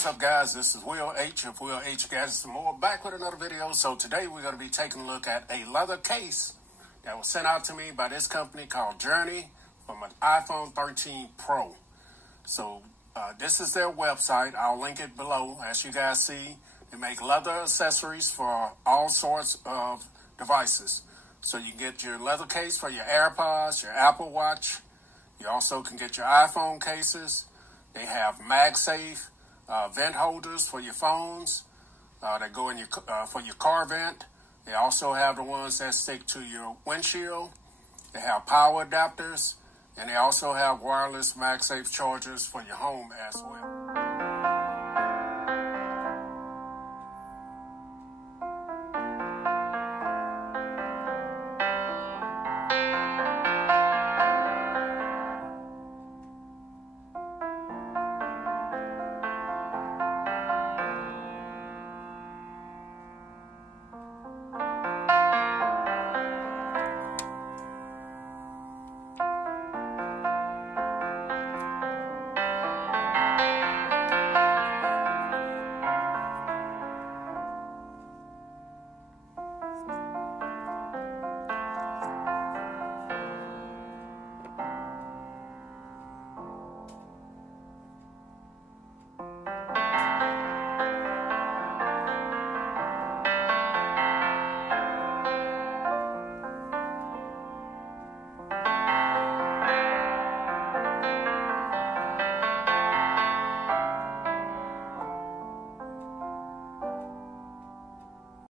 what's up, guys? This is Will H of Will H Gadgets and More, back with another video. So today we're going to be taking a look at a leather case that was sent out to me by this company called Journey from an iPhone 13 Pro. So this is their website. I'll link it below. As you guys see, they make leather accessories for all sorts of devices. So you can get your leather case for your AirPods, your Apple Watch. You also can get your iPhone cases. They have MagSafe vent holders for your phones that go in your for your car vent. They also have the ones that stick to your windshield. They have power adapters, and they also have wireless MagSafe chargers for your home as well.